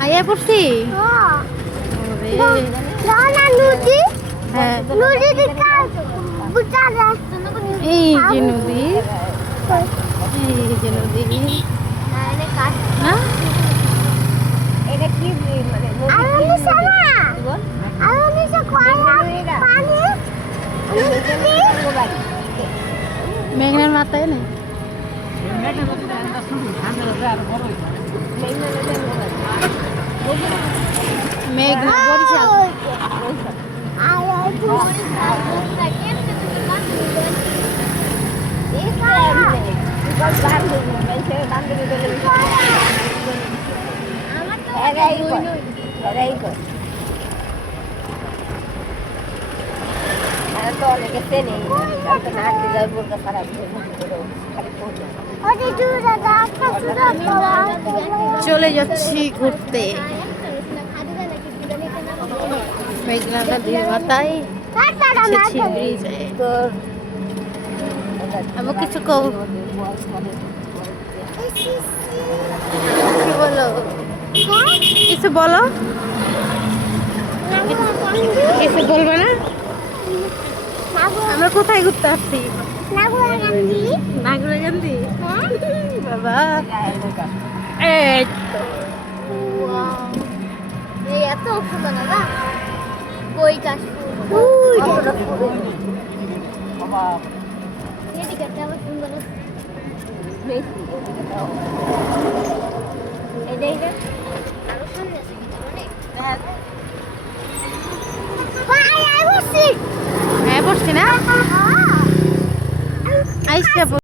আয়া পড়ছি এই যে নদী, এই যে নদী না এটা কি মানে মেঘনার মাথায় না মেঘনা বরিশাল চলে যাচ্ছি ঘুরতে মেঘনা নদীর মাথায় ব্রিজে আমি কিছু কব বলো কিছু বলো কিছু বলবে না আমরা কোথায় ঘুরতে আসছি নাগরাকান্দি বাবা এই তো এই এত সুন্দর না কই গাছ এদিকে একটা সুন্দর আরো সামনে আছে হ্যাঁ পড়ছি না আইসা